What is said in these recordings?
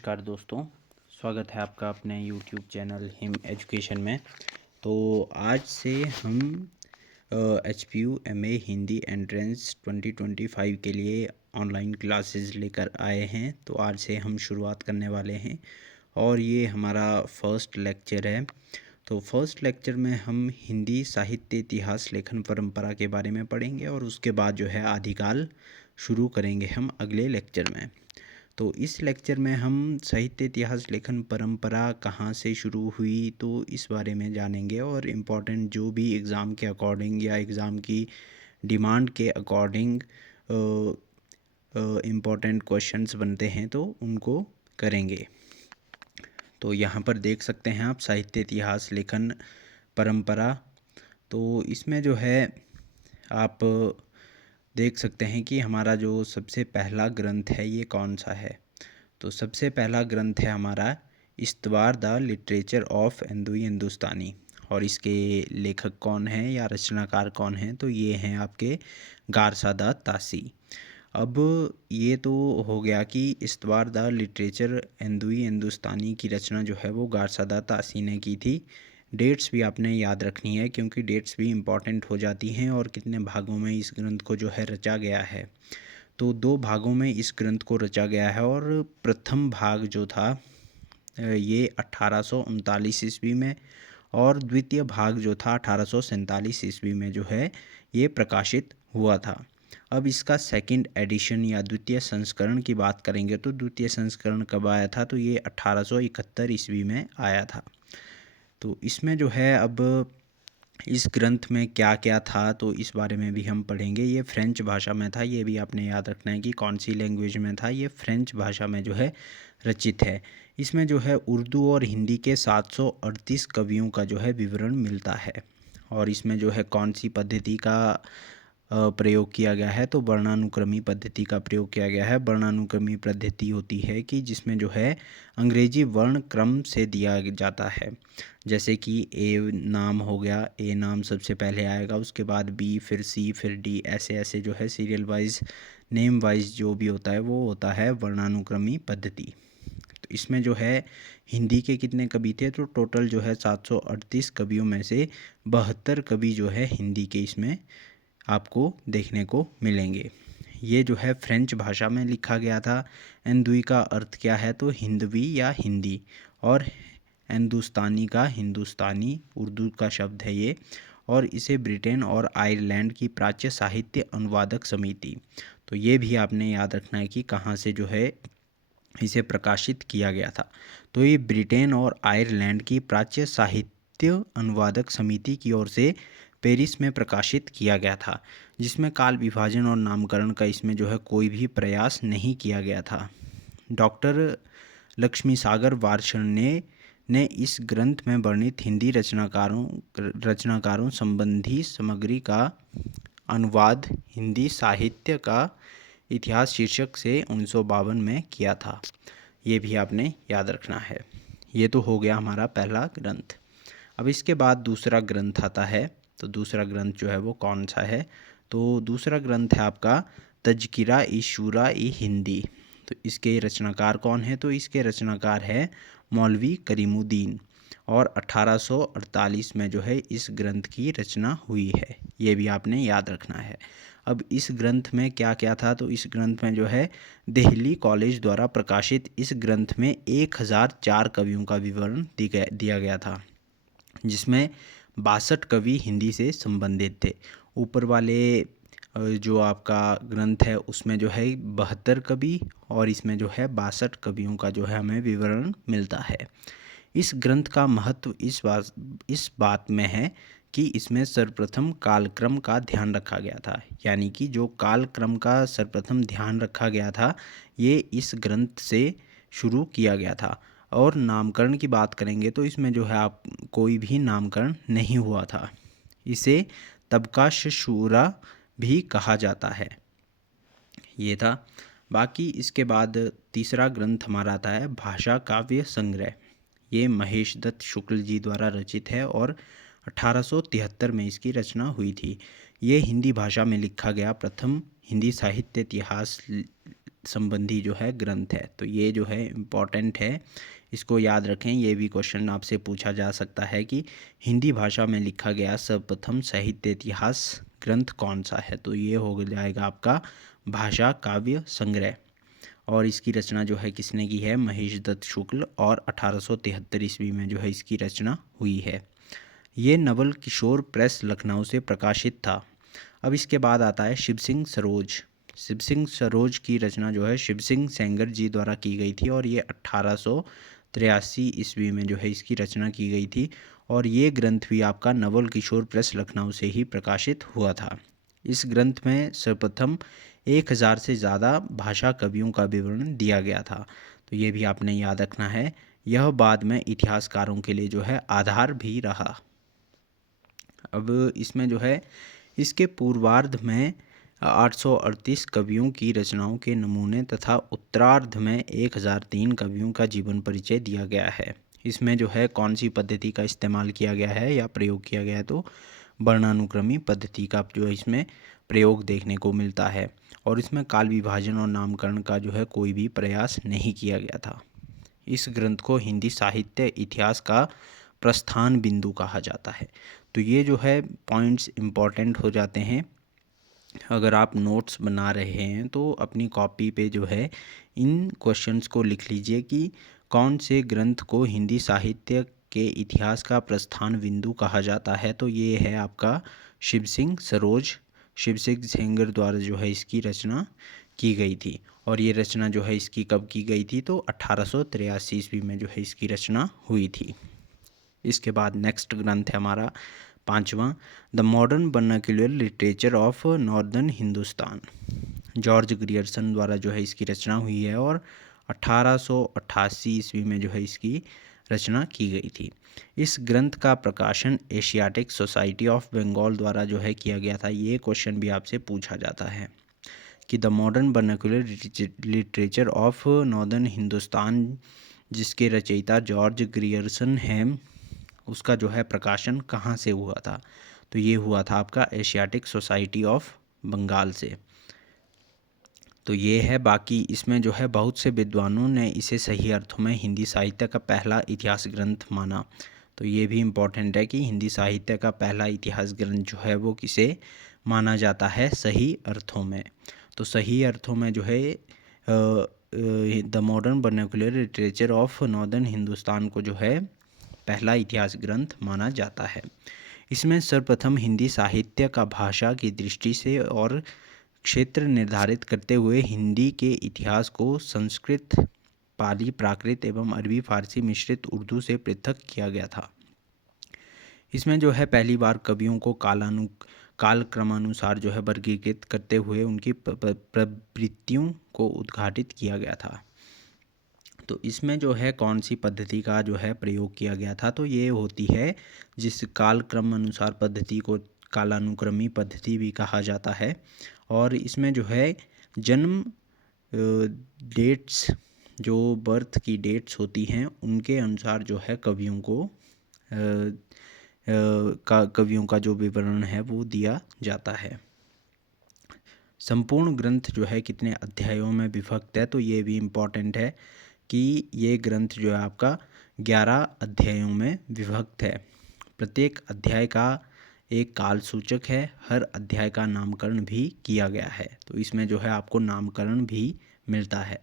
नमस्कार दोस्तों, स्वागत है आपका अपने YouTube चैनल हिम एजुकेशन में। तो आज से हम HPU MA हिंदी एंट्रेंस 2025 के लिए ऑनलाइन क्लासेस लेकर आए हैं। तो आज से हम शुरुआत करने वाले हैं और ये हमारा फर्स्ट लेक्चर है। तो फर्स्ट लेक्चर में हम हिंदी साहित्य इतिहास लेखन परंपरा के बारे में पढ़ेंगे और उसके बाद जो है आदिकाल शुरू करेंगे हम अगले लेक्चर में। तो इस लेक्चर में हम साहित्य इतिहास लेखन परंपरा कहाँ से शुरू हुई तो इस बारे में जानेंगे और इम्पॉर्टेंट जो भी एग्ज़ाम के अकॉर्डिंग या एग्ज़ाम की डिमांड के अकॉर्डिंग इम्पॉर्टेंट क्वेश्चंस बनते हैं तो उनको करेंगे। तो यहाँ पर देख सकते हैं आप साहित्य इतिहास लेखन परंपरा। तो इसमें जो है आप देख सकते हैं कि हमारा जो सबसे पहला ग्रंथ है ये कौन सा है। तो सबसे पहला ग्रंथ है हमारा इस्तवार द लिटरेचर ऑफ हिंदुई हिंदुस्तानी। और इसके लेखक कौन हैं या रचनाकार कौन हैं तो ये हैं आपके गारसादा तासी। अब ये तो हो गया कि इस्तवार द लिटरेचर हिंदुई हिंदुस्तानी की रचना जो है वो गारसादा तासी ने की थी। डेट्स भी आपने याद रखनी है क्योंकि डेट्स भी इम्पॉर्टेंट हो जाती हैं और कितने भागों में इस ग्रंथ को जो है रचा गया है। तो 2 भागों में इस ग्रंथ को रचा गया है और प्रथम भाग जो था ये 1839 ईस्वी में और द्वितीय भाग जो था 1847 ईस्वी में जो है ये प्रकाशित हुआ था। अब इसका सेकंड एडिशन या द्वितीय संस्करण की बात करेंगे तो द्वितीय संस्करण कब आया था तो ये 1871 ईस्वी में आया था। तो इसमें जो है अब इस ग्रंथ में क्या क्या था तो इस बारे में भी हम पढ़ेंगे। ये फ्रेंच भाषा में था, ये भी आपने याद रखना है कि कौन सी लैंग्वेज में था। ये फ्रेंच भाषा में जो है रचित है। इसमें जो है उर्दू और हिंदी के 738 कवियों का जो है विवरण मिलता है। और इसमें जो है कौन सी पद्धति का प्रयोग किया गया है तो वर्णानुक्रमी पद्धति का प्रयोग किया गया है। वर्णानुक्रमी पद्धति होती है कि जिसमें जो है अंग्रेजी वर्ण क्रम से दिया जाता है। जैसे कि ए नाम हो गया, ए नाम सबसे पहले आएगा, उसके बाद बी, फिर सी, फिर डी, ऐसे ऐसे जो है सीरियल वाइज नेम वाइज जो भी होता है वो होता है वर्णानुक्रमी पद्धति। तो इसमें जो है हिंदी के कितने कवि थे तो टोटल जो है 738 कवियों में से 72 कवि जो है हिंदी के इसमें आपको देखने को मिलेंगे। ये जो है फ्रेंच भाषा में लिखा गया था। हिंदुई का अर्थ क्या है तो हिंदवी या हिंदी, और हिंदुस्तानी का हिंदुस्तानी उर्दू का शब्द है ये। और इसे ब्रिटेन और आयरलैंड की प्राच्य साहित्य अनुवादक समिति, तो ये भी आपने याद रखना है कि कहाँ से जो है इसे प्रकाशित किया गया था। तो ये ब्रिटेन और आयरलैंड की प्राच्य साहित्य अनुवादक समिति की ओर से पेरिस में प्रकाशित किया गया था, जिसमें काल विभाजन और नामकरण का इसमें जो है कोई भी प्रयास नहीं किया गया था। डॉक्टर लक्ष्मी सागर वार्ष्णेय ने इस ग्रंथ में वर्णित हिंदी रचनाकारों संबंधी सामग्री का अनुवाद हिंदी साहित्य का इतिहास शीर्षक से 1952 में किया था। ये भी आपने याद रखना है। ये तो हो गया हमारा पहला ग्रंथ। अब इसके बाद दूसरा ग्रंथ आता है। तो दूसरा ग्रंथ जो है वो कौन सा है तो दूसरा ग्रंथ है आपका तज़किरा ई शूरा ई हिंदी। तो इसके रचनाकार कौन है तो इसके रचनाकार है मौलवी करीमुद्दीन। और 1848 में जो है इस ग्रंथ की रचना हुई है। ये भी आपने याद रखना है। अब इस ग्रंथ में क्या क्या था तो इस ग्रंथ में जो है दिल्ली कॉलेज द्वारा प्रकाशित इस ग्रंथ में 1004 कवियों का विवरण दिया गया था, जिसमें 62 कवि हिंदी से संबंधित थे। ऊपर वाले जो आपका ग्रंथ है उसमें जो है 72 कवि और इसमें जो है 62 कवियों का जो है हमें विवरण मिलता है। इस ग्रंथ का महत्व इस बात में है कि इसमें सर्वप्रथम कालक्रम का ध्यान रखा गया था। यानी कि जो कालक्रम का सर्वप्रथम ध्यान रखा गया था ये इस ग्रंथ से शुरू किया गया था। और नामकरण की बात करेंगे तो इसमें जो है आप कोई भी नामकरण नहीं हुआ था। इसे तबकाश शूरा भी कहा जाता है। ये था। बाकी इसके बाद तीसरा ग्रंथ हमारा आता है भाषा काव्य संग्रह। ये महेश दत्त शुक्ल जी द्वारा रचित है और 1873 में इसकी रचना हुई थी। ये हिंदी भाषा में लिखा गया प्रथम हिंदी साहित्य इतिहास संबंधी जो है ग्रंथ है। तो ये जो है इम्पॉर्टेंट है, इसको याद रखें। ये भी क्वेश्चन आपसे पूछा जा सकता है कि हिंदी भाषा में लिखा गया सर्वप्रथम साहित्य इतिहास ग्रंथ कौन सा है। तो ये हो जाएगा आपका भाषा काव्य संग्रह। और इसकी रचना जो है किसने की है, महेश दत्त शुक्ल, और 1873 ईस्वी में जो है इसकी रचना हुई है। ये नवल किशोर प्रेस लखनऊ से प्रकाशित था। अब इसके बाद आता है शिव सिंह सरोज। शिव सिंह सरोज की रचना जो है शिव सिंह सेंगर जी द्वारा की गई थी, और ये 1883 ईस्वी में जो है इसकी रचना की गई थी। और ये ग्रंथ भी आपका नवल किशोर प्रेस लखनऊ से ही प्रकाशित हुआ था। इस ग्रंथ में सर्वप्रथम 1000 से ज़्यादा भाषा कवियों का विवरण दिया गया था। तो ये भी आपने याद रखना है। यह बाद में इतिहासकारों के लिए जो है आधार भी रहा। अब इसमें जो है इसके पूर्वार्ध में 838 कवियों की रचनाओं के नमूने तथा उत्तरार्ध में 1003 कवियों का जीवन परिचय दिया गया है। इसमें जो है कौन सी पद्धति का इस्तेमाल किया गया है या प्रयोग किया गया है, तो वर्णानुक्रमी पद्धति का जो है इसमें प्रयोग देखने को मिलता है। और इसमें काल विभाजन और नामकरण का जो है कोई भी प्रयास नहीं किया गया था। इस ग्रंथ को हिंदी साहित्य इतिहास का प्रस्थान बिंदु कहा जाता है। तो ये जो है पॉइंट्स इम्पॉर्टेंट हो जाते हैं। अगर आप नोट्स बना रहे हैं तो अपनी कॉपी पे जो है इन क्वेश्चंस को लिख लीजिए कि कौन से ग्रंथ को हिंदी साहित्य के इतिहास का प्रस्थान बिंदु कहा जाता है। तो ये है आपका शिव सिंह सरोज। शिव सिंह सेंगर द्वारा जो है इसकी रचना की गई थी। और ये रचना जो है इसकी कब की गई थी, तो 1883 ईस्वी में जो है इसकी रचना हुई थी। इसके बाद नेक्स्ट ग्रंथ है हमारा 5वां, the modern vernacular literature of northern Hindustan. George Grierson द्वारा जो है इसकी रचना हुई है, और 1888 ईस्वी में जो है इसकी रचना की गई थी। इस ग्रंथ का प्रकाशन एशियाटिक सोसाइटी ऑफ बंगाल द्वारा जो है किया गया था। ये क्वेश्चन भी आपसे पूछा जाता है कि the modern vernacular literature of northern Hindustan, जिसके रचयिता जॉर्ज ग्रियर्सन हैं, उसका जो है प्रकाशन कहाँ से हुआ था। तो ये हुआ था आपका एशियाटिक सोसाइटी ऑफ बंगाल से। तो ये है। बाकी इसमें जो है बहुत से विद्वानों ने इसे सही अर्थों में हिंदी साहित्य का पहला इतिहास ग्रंथ माना। तो ये भी इम्पोर्टेंट है कि हिंदी साहित्य का पहला इतिहास ग्रंथ जो है वो किसे माना जाता है सही अर्थों में। तो सही अर्थों में जो है the modern vernacular literature of northern Hindustan को जो है पहला इतिहास ग्रंथ माना जाता है। इसमें सर्वप्रथम हिंदी साहित्य का भाषा की दृष्टि से और क्षेत्र निर्धारित करते हुए हिंदी के इतिहास को संस्कृत, पाली, प्राकृत एवं अरबी फारसी मिश्रित उर्दू से पृथक किया गया था। इसमें जो है पहली बार कवियों को कालक्रमानुसार जो है वर्गीकृत करते हुए उनकी प्रवृत्तियों को उद्घाटित किया गया था। तो इसमें जो है कौन सी पद्धति का जो है प्रयोग किया गया था, तो ये होती है जिस कालक्रम अनुसार पद्धति को कालानुक्रमी पद्धति भी कहा जाता है। और इसमें जो है जन्म डेट्स, जो बर्थ की डेट्स होती हैं, उनके अनुसार जो है कवियों का जो विवरण है वो दिया जाता है। संपूर्ण ग्रंथ जो है कितने अध्यायों में विभक्त है, तो ये भी इम्पॉर्टेंट है कि ये ग्रंथ जो है आपका 11 अध्यायों में विभक्त है। प्रत्येक अध्याय का एक काल सूचक है। हर अध्याय का नामकरण भी किया गया है। तो इसमें जो है आपको नामकरण भी मिलता है।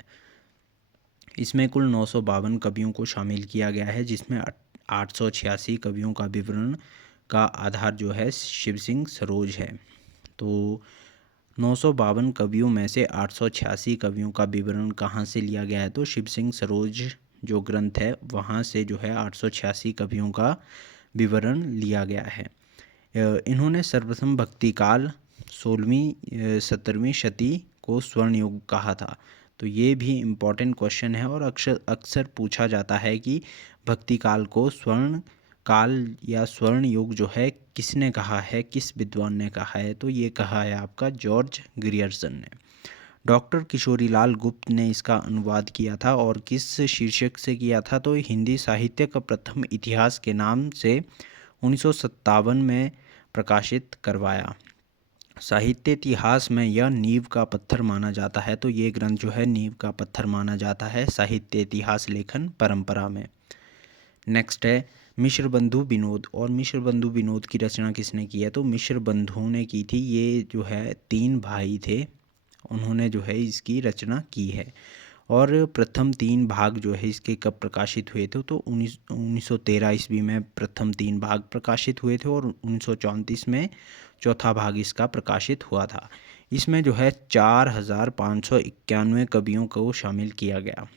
इसमें कुल 952 कवियों को शामिल किया गया है, जिसमें 886 कवियों का विवरण का आधार जो है शिव सिंह सरोज है। तो 952 कवियों में से 886 कवियों का विवरण कहाँ से लिया गया है, तो शिव सिंह सरोज जो ग्रंथ है वहाँ से जो है 886 कवियों का विवरण लिया गया है। इन्होंने सर्वप्रथम भक्ति काल 16वीं 17वीं शती को स्वर्ण युग कहा था। तो ये भी इम्पॉर्टेंट क्वेश्चन है और अक्सर पूछा जाता है कि भक्ति काल को स्वर्ण काल या स्वर्ण युग जो है किसने कहा है, किस विद्वान ने कहा है, तो ये कहा है आपका जॉर्ज ग्रियर्सन ने। डॉक्टर किशोरीलाल गुप्त ने इसका अनुवाद किया था और किस शीर्षक से किया था, तो हिंदी साहित्य का प्रथम इतिहास के नाम से 1957 में प्रकाशित करवाया। साहित्य इतिहास में यह नींव का पत्थर माना जाता है। तो ये ग्रंथ जो है नींव का पत्थर माना जाता है साहित्य इतिहास लेखन परंपरा में। नेक्स्ट है मिश्र बंधु विनोद। और मिश्र बंधु विनोद की रचना किसने की है? तो मिश्र बंधुओं ने की थी। ये जो है 3 भाई थे, उन्होंने जो है इसकी रचना की है। और प्रथम 3 भाग जो है इसके कब प्रकाशित हुए थे? तो 1913 ईस्वी में प्रथम 3 भाग प्रकाशित हुए थे और 1934 में चौथा भाग इसका प्रकाशित हुआ था। इसमें जो है 4591 कवियों को शामिल किया गया।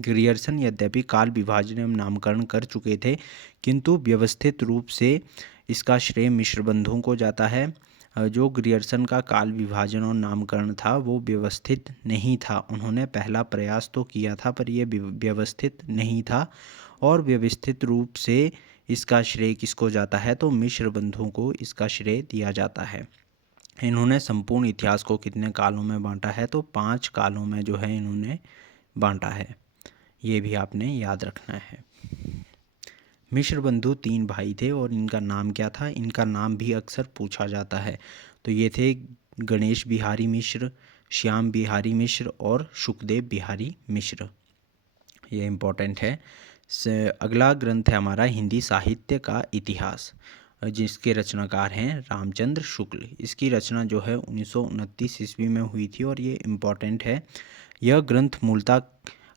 ग्रियर्सन यद्यपि काल विभाजन एवं नामकरण कर चुके थे, किंतु व्यवस्थित रूप से इसका श्रेय मिश्र बंधुओं को जाता है। जो ग्रियर्सन का काल विभाजन और नामकरण था वो व्यवस्थित नहीं था। उन्होंने पहला प्रयास तो किया था पर यह व्यवस्थित नहीं था, और व्यवस्थित रूप से इसका श्रेय किसको जाता है? तो मिश्र बंधुओं को इसका श्रेय दिया जाता है। इन्होंने संपूर्ण इतिहास को कितने कालों में बांटा है? तो 5 कालों में जो है इन्होंने बांटा है। ये भी आपने याद रखना है। मिश्र बंधु 3 भाई थे और इनका नाम क्या था? इनका नाम भी अक्सर पूछा जाता है। तो ये थे गणेश बिहारी मिश्र, श्याम बिहारी मिश्र और सुखदेव बिहारी मिश्र। ये इम्पोर्टेंट है। अगला ग्रंथ है हमारा हिंदी साहित्य का इतिहास, जिसके रचनाकार हैं रामचंद्र शुक्ल। इसकी रचना जो है 1929 ईस्वी में हुई थी और ये इम्पोर्टेंट है। यह ग्रंथ मूलतः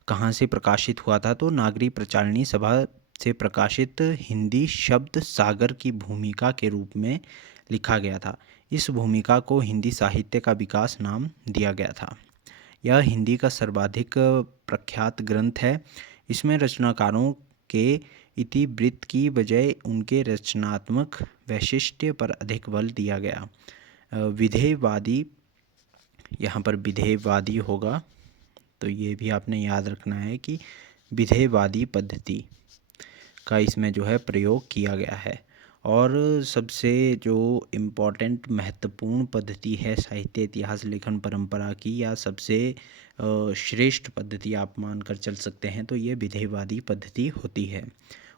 कहाँ से प्रकाशित हुआ था? तो नागरी प्रचारिणी सभा से प्रकाशित हिंदी शब्द सागर की भूमिका के रूप में लिखा गया था। इस भूमिका को हिंदी साहित्य का विकास नाम दिया गया था। यह हिंदी का सर्वाधिक प्रख्यात ग्रंथ है। इसमें रचनाकारों के इतिवृत्त की बजाय उनके रचनात्मक वैशिष्ट्य पर अधिक बल दिया गया। विधेयवादी, यहाँ पर विधेयवादी होगा, तो ये भी आपने याद रखना है कि विधेयवादी पद्धति का इसमें जो है प्रयोग किया गया है। और सबसे जो इम्पोर्टेंट महत्वपूर्ण पद्धति है साहित्य इतिहास लेखन परंपरा की, या सबसे श्रेष्ठ पद्धति आप मानकर चल सकते हैं, तो ये विधेयवादी पद्धति होती है।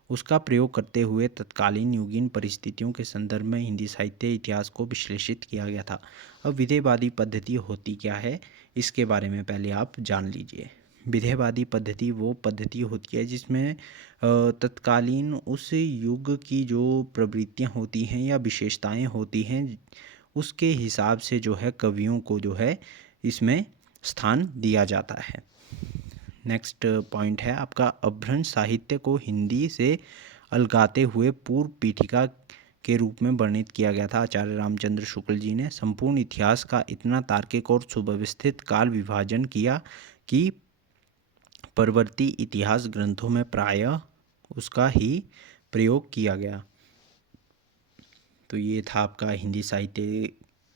उसका प्रयोग करते हुए तत्कालीन युगीन परिस्थितियों के संदर्भ में हिंदी साहित्य इतिहास को विश्लेषित किया गया था। अब विधेयवादी पद्धति होती क्या है, इसके बारे में पहले आप जान लीजिए। विधेयवादी पद्धति वो पद्धति होती है जिसमें तत्कालीन उस युग की जो प्रवृत्तियाँ होती हैं या विशेषताएं होती हैं, उसके हिसाब से जो है कवियों को जो है इसमें स्थान दिया जाता है। नेक्स्ट पॉइंट है आपका अपभ्रंश साहित्य को हिंदी से अलगाते हुए पूर्व पीठिका के रूप में वर्णित किया गया था आचार्य रामचंद्र शुक्ल जी ने। संपूर्ण इतिहास का इतना तार्किक और सुव्यवस्थित काल विभाजन किया कि परवर्ती इतिहास ग्रंथों में प्रायः उसका ही प्रयोग किया गया। तो ये था आपका हिंदी साहित्य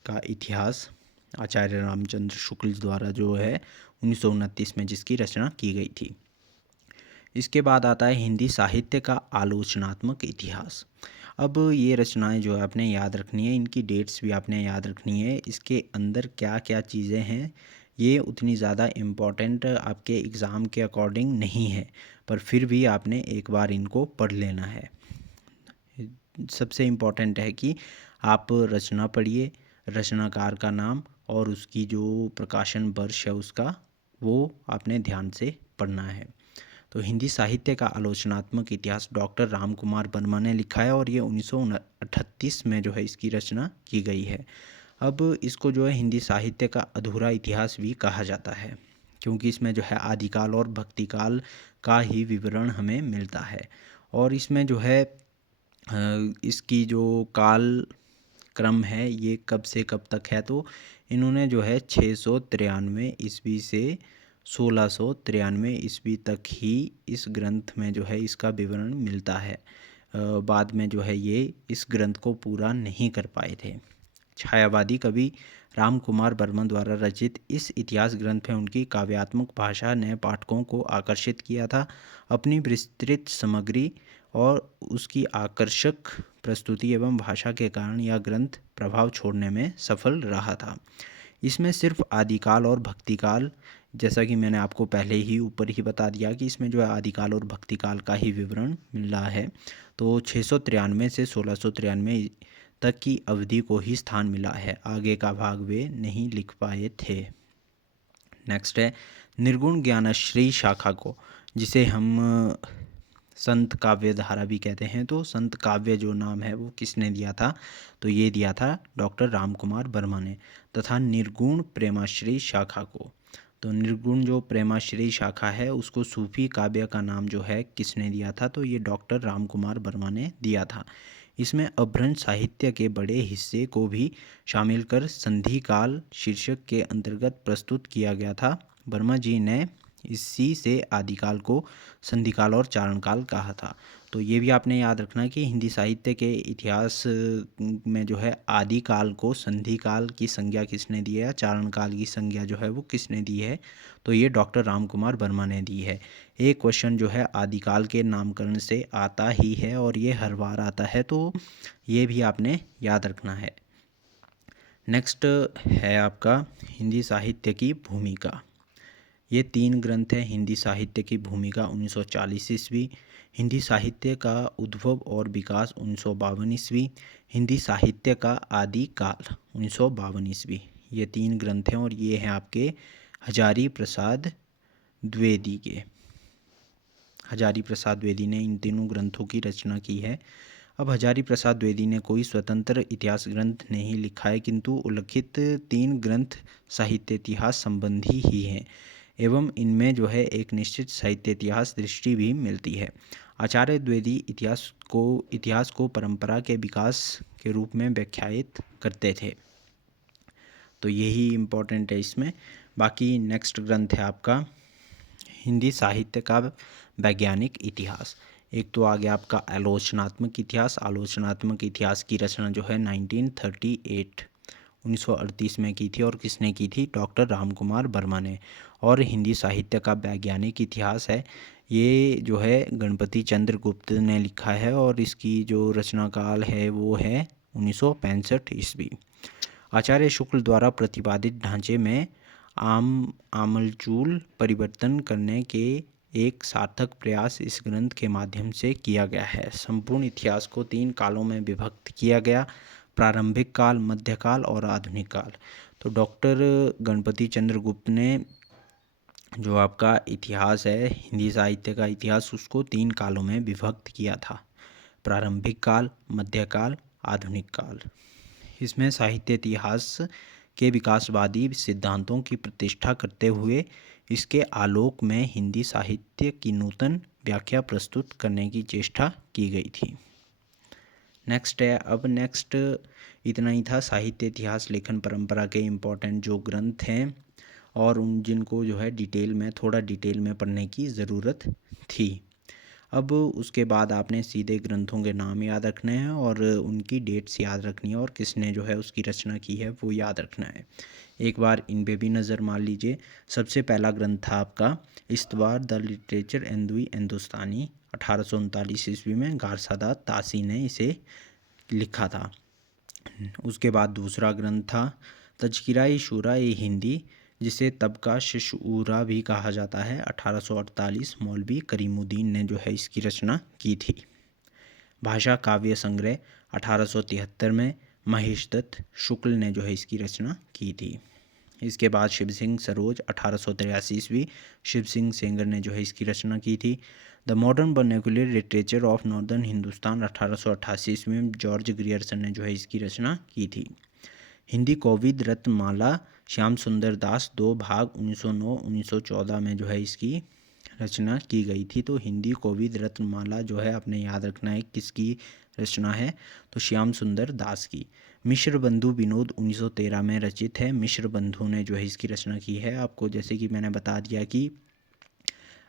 का इतिहास आचार्य रामचंद्र शुक्ल द्वारा जो है 1929 में जिसकी रचना की गई थी। इसके बाद आता है हिंदी साहित्य का आलोचनात्मक इतिहास। अब ये रचनाएं जो है आपने याद रखनी है, इनकी डेट्स भी आपने याद रखनी है। इसके अंदर क्या क्या चीज़ें हैं ये उतनी ज़्यादा इम्पॉर्टेंट आपके एग्ज़ाम के अकॉर्डिंग नहीं है, पर फिर भी आपने एक बार इनको पढ़ लेना है। सबसे इम्पॉर्टेंट है कि आप रचना पढ़िए, रचनाकार का नाम और उसकी जो प्रकाशन वर्ष है उसका, वो आपने ध्यान से पढ़ना है। तो हिंदी साहित्य का आलोचनात्मक इतिहास डॉक्टर राम कुमार वर्मा ने लिखा है और ये 1938 में जो है इसकी रचना की गई है। अब इसको जो है हिंदी साहित्य का अधूरा इतिहास भी कहा जाता है, क्योंकि इसमें जो है आदिकाल और भक्तिकाल का ही विवरण हमें मिलता है। और इसमें जो है इसकी जो काल क्रम है ये कब से कब तक है, तो इन्होंने जो है 693 ईस्वी से 1693 ईस्वी तक ही इस ग्रंथ में जो है इसका विवरण मिलता है। बाद में जो है ये इस ग्रंथ को पूरा नहीं कर पाए थे। छायावादी कवि राम कुमार वर्मा द्वारा रचित इस इतिहास ग्रंथ में उनकी काव्यात्मक भाषा ने पाठकों को आकर्षित किया था। अपनी विस्तृत सामग्री और उसकी आकर्षक प्रस्तुति एवं भाषा के कारण यह ग्रंथ प्रभाव छोड़ने में सफल रहा था। इसमें सिर्फ आदिकाल और भक्तिकाल, जैसा कि मैंने आपको पहले ही ऊपर ही बता दिया कि इसमें जो है आदिकाल और भक्तिकाल का ही विवरण मिल रहा है। तो 693 से 1693 तक की अवधि को ही स्थान मिला है, आगे का भाग वे नहीं लिख पाए थे। नेक्स्ट है निर्गुण ज्ञानश्री शाखा को, जिसे हम संत काव्य धारा भी कहते हैं, तो संत काव्य जो नाम है वो किसने दिया था, तो ये दिया था डॉक्टर रामकुमार वर्मा ने। तथा निर्गुण प्रेमाश्री शाखा को, तो निर्गुण जो प्रेमाश्री शाखा है उसको सूफी काव्य का नाम जो है किसने दिया था, तो ये डॉक्टर रामकुमार वर्मा ने दिया था। इसमें अभ्रंश साहित्य के बड़े हिस्से को भी शामिल कर संधिकाल शीर्षक के अंतर्गत प्रस्तुत किया गया था। वर्मा जी ने इसी से आदिकाल को संधिकाल और चारणकाल कहा था। तो ये भी आपने याद रखना कि हिंदी साहित्य के इतिहास में जो है आदिकाल को संधिकाल की संज्ञा किसने दी है, चारणकाल की संज्ञा जो है वो किसने दी है, तो ये डॉक्टर रामकुमार वर्मा ने दी है। एक क्वेश्चन जो है आदिकाल के नामकरण से आता ही है और ये हर बार आता है, तो ये भी आपने याद रखना है। नेक्स्ट है आपका हिंदी साहित्य की भूमिका। ये 3 ग्रंथ हैं। हिंदी साहित्य की भूमिका 1940 ईस्वी, हिंदी साहित्य का उद्भव और विकास 1952 ईस्वी, हिंदी साहित्य का आदिकाल 1952 ईस्वी। ये 3 ग्रंथ हैं और ये हैं आपके हजारी प्रसाद द्विवेदी के। हजारी प्रसाद द्विवेदी ने इन तीनों ग्रंथों की रचना की है। अब हजारी प्रसाद द्विवेदी ने कोई स्वतंत्र इतिहास ग्रंथ नहीं लिखा है, किंतु उल्लिखित 3 ग्रंथ साहित्य इतिहास संबंधी ही हैं एवं इनमें जो है एक निश्चित साहित्य इतिहास दृष्टि भी मिलती है। आचार्य द्विवेदी इतिहास को परंपरा के विकास के रूप में व्याख्यायित करते थे। तो यही इम्पोर्टेंट है इसमें। बाकी नेक्स्ट ग्रंथ है आपका हिंदी साहित्य का वैज्ञानिक इतिहास। एक तो आ गया आपका आलोचनात्मक इतिहास। आलोचनात्मक इतिहास की रचना जो है 1938 में की थी और किसने की थी, डॉक्टर रामकुमार वर्मा ने। और हिंदी साहित्य का वैज्ञानिक इतिहास है, ये जो है गणपति चंद्र गुप्त ने लिखा है और इसकी जो रचना काल है वो है 1965 ईस्वी। आचार्य शुक्ल द्वारा प्रतिपादित ढांचे में आमूलचूल परिवर्तन करने के एक सार्थक प्रयास इस ग्रंथ के माध्यम से किया गया है। संपूर्ण इतिहास को 3 कालों में विभक्त किया गया, प्रारंभिक काल, मध्यकाल और आधुनिक काल। तो डॉक्टर गणपति चंद्र गुप्त ने जो आपका इतिहास है, हिंदी साहित्य का इतिहास, उसको 3 कालों में विभक्त किया था, प्रारंभिक काल, मध्यकाल, आधुनिक काल। इसमें साहित्य इतिहास के विकासवादी सिद्धांतों की प्रतिष्ठा करते हुए इसके आलोक में हिंदी साहित्य की नूतन व्याख्या प्रस्तुत करने की चेष्टा की गई थी। नेक्स्ट है, अब नेक्स्ट इतना ही था साहित्य इतिहास लेखन परंपरा के इम्पोर्टेंट जो ग्रंथ हैं और उन जिनको जो है थोड़ा डिटेल में पढ़ने की ज़रूरत थी। अब उसके बाद आपने सीधे ग्रंथों के नाम याद रखने हैं और उनकी डेट्स याद रखनी है और किसने जो है उसकी रचना की है वो याद रखना है। एक बार इन पे भी नज़र मार लीजिए। सबसे पहला ग्रंथ था आपका इस्तवार द लिटरेचर एंदुई हिंदुस्तानी, 1839 ईस्वी में गारसादात तासी ने इसे लिखा था। उसके बाद दूसरा ग्रंथ था तज़किरा-ए शूरा-ए हिंदी, जिसे तबका शशूरा भी कहा जाता है, 1848 मौलवी करीमुद्दीन ने जो है इसकी रचना की थी। भाषा काव्य संग्रह 1873 में महेश दत्त शुक्ल ने जो है इसकी रचना की थी। इसके बाद शिव सिंह सरोज 1883 ईस्वी, शिव सिंह सेंगर ने जो है इसकी रचना की थी। The modern vernacular literature of northern Hindustan 1888 ईस्वी में जॉर्ज ग्रियर्सन ने जो है इसकी रचना की थी। हिंदी कोविद रत्नमाला श्याम सुंदर दास 2 भाग 1909-1914 में जो है इसकी रचना की गई थी। तो हिंदी कोविद रत्नमाला जो है आपने याद रखना है किसकी रचना है, तो श्याम सुंदर दास की। मिश्र बंधु विनोद 1913 में रचित है। मिश्र बंधु ने जो है इसकी रचना की है। आपको जैसे कि मैंने बता दिया कि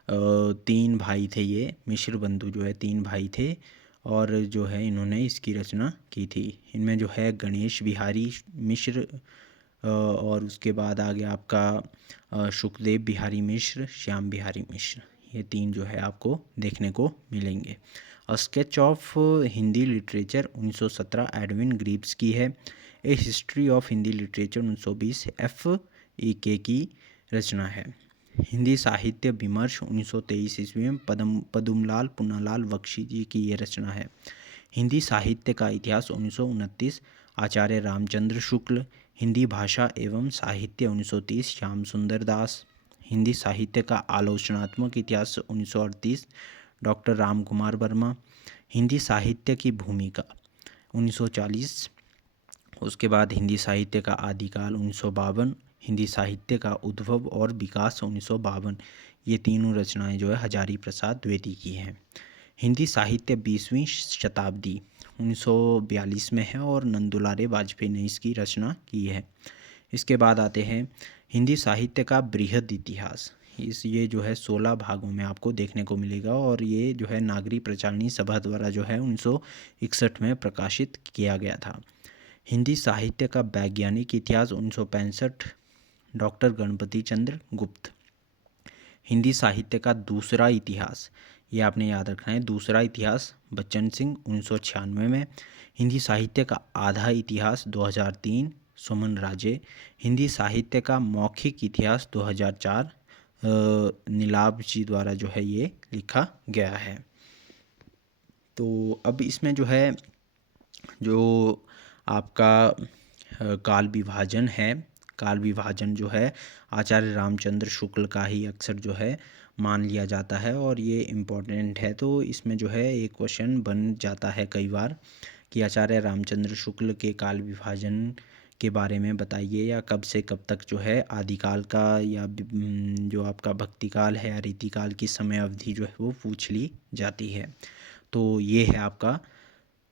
3 भाई थे, ये मिश्र बंधु जो है 3 भाई थे और जो है इन्होंने इसकी रचना की थी। इनमें जो है गणेश बिहारी मिश्र और उसके बाद आ गया आपका सुखदेव बिहारी मिश्र, श्याम बिहारी मिश्र, ये 3 जो है आपको देखने को मिलेंगे। Sketch of Hindi literature 1917 Edwin Greaves की है। A history of Hindi literature 1920 F.E.K. की रचना है। हिंदी साहित्य विमर्श 1923 ईस्वी में पद्मलाल पुन्नालाल बख्शी जी की ये रचना है। हिंदी साहित्य का इतिहास 1929 आचार्य रामचंद्र शुक्ल। हिंदी भाषा एवं साहित्य 1930 श्याम सुंदर दास। हिंदी साहित्य का आलोचनात्मक इतिहास 1938 डॉक्टर राम कुमार वर्मा। हिंदी साहित्य की भूमिका 1940। उसके बाद हिंदी साहित्य का आदिकाल 1952। हिंदी साहित्य का उद्भव और विकास 1952। ये तीनों रचनाएं जो है हजारी प्रसाद द्विवेदी की हैं। हिंदी साहित्य 20वीं शताब्दी 1942 में है और नंदुलारे वाजपेयी ने इसकी रचना की है। इसके बाद आते हैं हिंदी साहित्य का बृहद इतिहास। ये जो है 16 भागों में आपको देखने को मिलेगा और ये जो है नागरी प्रचारणी सभा द्वारा जो है 1961 में प्रकाशित किया गया था। हिंदी साहित्य का वैज्ञानिक इतिहास 1965 डॉक्टर गणपति चंद्र गुप्त। हिंदी साहित्य का दूसरा इतिहास, ये आपने याद रखना है, दूसरा इतिहास बच्चन सिंह 1996 में। हिंदी साहित्य का आधा इतिहास 2003 सुमन राजे। हिंदी साहित्य का मौखिक इतिहास 2004 नीलाभ जी द्वारा जो है ये लिखा गया है। तो अब इसमें जो है जो आपका काल विभाजन है, काल विभाजन जो है आचार्य रामचंद्र शुक्ल का ही अक्सर जो है मान लिया जाता है और ये इम्पोर्टेंट है। तो इसमें जो है एक क्वेश्चन बन जाता है कई बार कि आचार्य रामचंद्र शुक्ल के काल विभाजन के बारे में बताइए, या कब से कब तक जो है आदिकाल का या जो आपका भक्तिकाल है या रीतिकाल की समय अवधि जो है वो पूछ ली जाती है। तो ये है आपका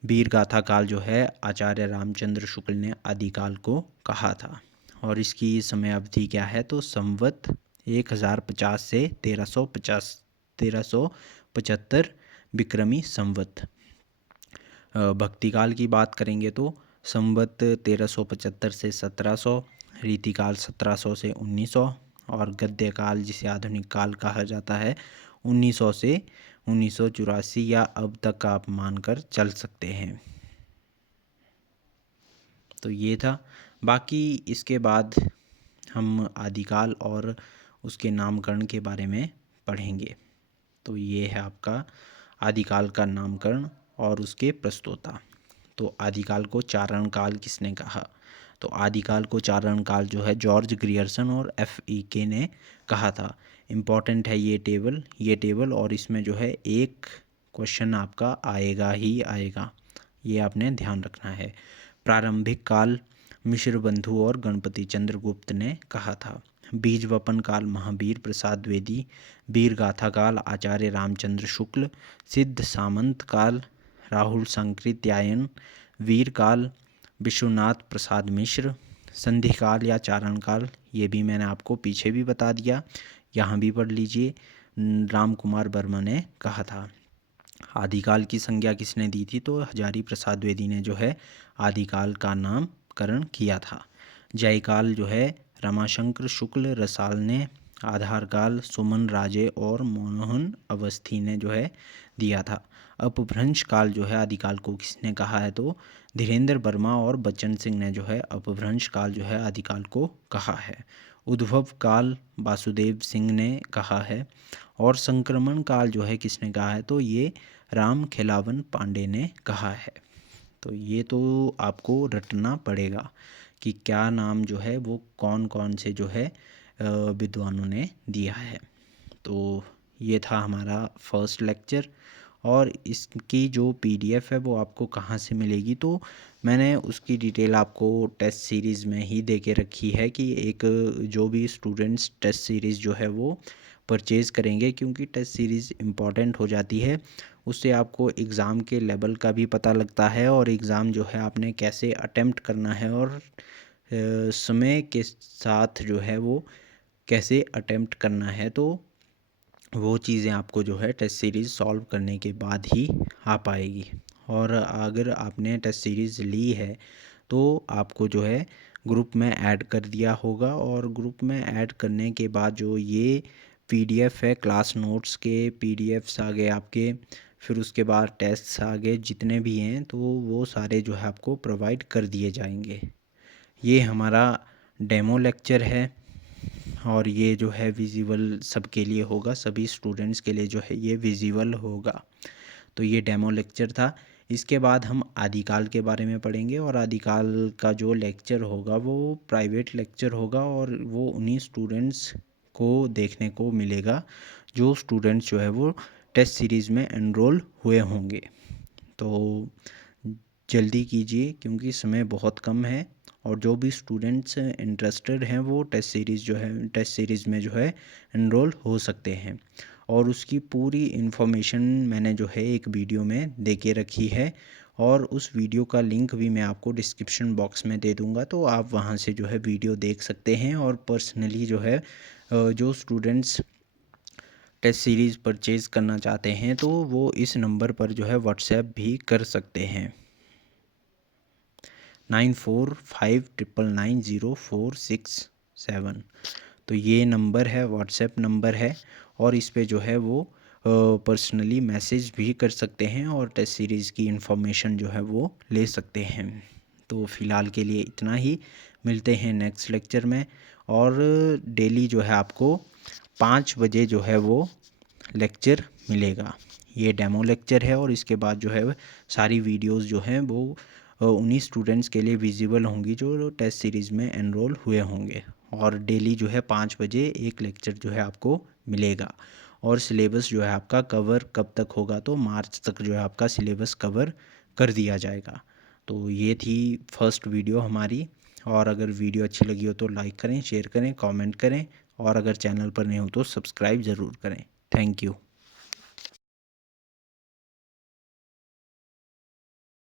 वीर गाथा काल जो है आचार्य रामचंद्र शुक्ल ने आदिकाल को कहा था। और इसकी समय अवधि क्या है, तो संवत 1050 से 1375 विक्रमी संवत। भक्तिकाल की बात करेंगे तो संवत 1375 से 1700, रीतिकाल 1700 से 1900 और गद्यकाल जिसे आधुनिक काल कहा जाता है 1900 से 1984 या अब तक आप मानकर चल सकते हैं। तो ये था। बाकी इसके बाद हम आदिकाल और उसके नामकरण के बारे में पढ़ेंगे। तो ये है आपका आदिकाल का नामकरण और उसके प्रस्तोता। तो आदिकाल को चारण काल किसने कहा, तो आदिकाल को चारण काल जो है जॉर्ज ग्रियर्सन और F.E.K ने कहा था। इम्पॉर्टेंट है ये टेबल और इसमें जो है एक क्वेश्चन आपका आएगा ही आएगा, ये आपने ध्यान रखना है। प्रारंभिक काल मिश्र बंधु और गणपति चंद्र गुप्त ने कहा था। बीज वपन काल महावीर प्रसाद द्विवेदी। वीर गाथा काल आचार्य रामचंद्र शुक्ल। सिद्ध सामंत काल राहुल सांकृत्यायन। वीर काल विश्वनाथ प्रसाद मिश्र। संधि काल या चारण काल, ये भी मैंने आपको पीछे भी बता दिया, यहाँ भी पढ़ लीजिए, राम कुमार वर्मा ने कहा था। आदिकाल की संज्ञा किसने दी थी, तो हजारी प्रसाद द्विवेदी ने जो है आदिकाल का नामकरण किया था। जयकाल जो है रमाशंकर शुक्ल रसाल ने। आधार काल सुमन राजे और मनोहन अवस्थी ने जो है दिया था। अपभ्रंश काल जो है आदिकाल को किसने कहा है, तो धीरेन्द्र वर्मा और बच्चन सिंह ने जो है अपभ्रंश काल जो है आदिकाल को कहा है। उद्भव काल वासुदेव सिंह ने कहा है। और संक्रमण काल जो है किसने कहा है, तो ये राम खिलावन पांडे ने कहा है। तो ये तो आपको रटना पड़ेगा कि क्या नाम जो है वो कौन कौन से जो है विद्वानों ने दिया है। तो ये था हमारा फर्स्ट लेक्चर और इसकी जो PDF है वो आपको कहाँ से मिलेगी, तो मैंने उसकी डिटेल आपको टेस्ट सीरीज़ में ही दे के रखी है कि एक जो भी स्टूडेंट्स टेस्ट सीरीज़ जो है वो परचेज़ करेंगे, क्योंकि टेस्ट सीरीज़ इम्पॉर्टेंट हो जाती है। उससे आपको एग्ज़ाम के लेवल का भी पता लगता है और एग्ज़ाम जो है आपने कैसे अटेम्प्ट करना है और समय के साथ जो है वो कैसे अटेम्प्ट करना है। तो वो चीज़ें आपको जो है टेस्ट सीरीज़ सॉल्व करने के बाद ही आ पाएगी। और अगर आपने टेस्ट सीरीज़ ली है तो आपको जो है ग्रुप में ऐड कर दिया होगा, और ग्रुप में ऐड करने के बाद जो ये PDF है, क्लास नोट्स के PDFs आ गए आपके, फिर उसके बाद टेस्ट्स आ गए जितने भी हैं, तो वो सारे जो है आपको प्रोवाइड कर दिए जाएंगे। ये हमारा डेमो लेक्चर है और ये जो है विजिबल सबके लिए होगा, सभी स्टूडेंट्स के लिए जो है ये विजिबल होगा। तो ये डेमो लेक्चर था। इसके बाद हम आदिकाल के बारे में पढ़ेंगे और आदिकाल का जो लेक्चर होगा वो प्राइवेट लेक्चर होगा और वो उन्हीं स्टूडेंट्स को देखने को मिलेगा जो स्टूडेंट्स जो है वो टेस्ट सीरीज़ में एनरोल हुए होंगे। तो जल्दी कीजिए क्योंकि समय बहुत कम है और जो भी स्टूडेंट्स इंटरेस्टेड हैं वो टेस्ट सीरीज़ में जो है एनरोल हो सकते हैं। और उसकी पूरी इन्फॉर्मेशन मैंने जो है एक वीडियो में दे के रखी है और उस वीडियो का लिंक भी मैं आपको डिस्क्रिप्शन बॉक्स में दे दूंगा, तो आप वहां से जो है वीडियो देख सकते हैं और पर्सनली जो है जो स्टूडेंट्स टेस्ट सीरीज़ परचेज़ करना चाहते हैं तो वो इस नंबर पर जो है व्हाट्सएप भी कर सकते हैं 9459990467। तो ये नंबर है, व्हाट्सएप नंबर है और इस पे जो है वो पर्सनली मैसेज भी कर सकते हैं और टेस्ट सीरीज़ की इन्फॉर्मेशन जो है वो ले सकते हैं। तो फ़िलहाल के लिए इतना ही, मिलते हैं नेक्स्ट लेक्चर में। और डेली जो है आपको 5 बजे जो है वो लेक्चर मिलेगा। ये डेमो लेक्चर है और इसके बाद जो है सारी वीडियोस जो हैं वो उन्हीं स्टूडेंट्स के लिए विजिबल होंगी जो टेस्ट सीरीज़ में एनरोल हुए होंगे। और डेली जो है 5 बजे एक लेक्चर जो है आपको मिलेगा। और सिलेबस जो है आपका कवर कब तक होगा, तो मार्च तक जो है आपका सिलेबस कवर कर दिया जाएगा। तो ये थी फर्स्ट वीडियो हमारी। और अगर वीडियो अच्छी लगी हो तो लाइक करें, शेयर करें, कमेंट करें और अगर चैनल पर नए हो तो सब्सक्राइब ज़रूर करें। Thank you.